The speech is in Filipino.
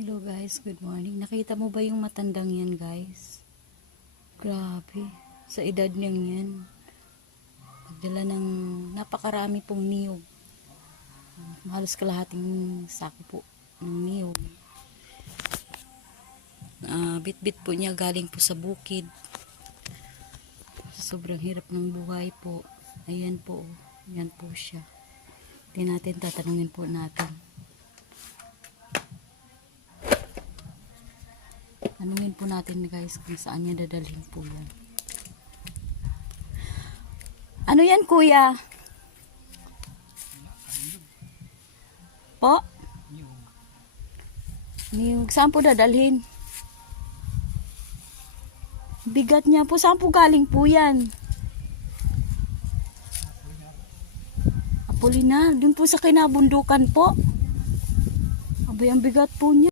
Hello guys, good morning. Nakita mo ba yung matandang yan guys? Grabe, sa edad niyang yan. Nagdala ng napakarami pong niyog. Halos kalahating sako po ng niyog. Bit-bit po niya galing po sa bukid. Sobrang hirap ng buhay po. Ayan po, yan po siya. Hindi natin tatanungin po natin. Tanungin po natin guys kung saan niya dadalhin po yan. Ano yan kuya? Po? Niyog. Saan po dadalhin? Bigat niya po. Saan po galing po yan? Apolinar. Dun po sa kinabundukan po. Abay, ang bigat po niya.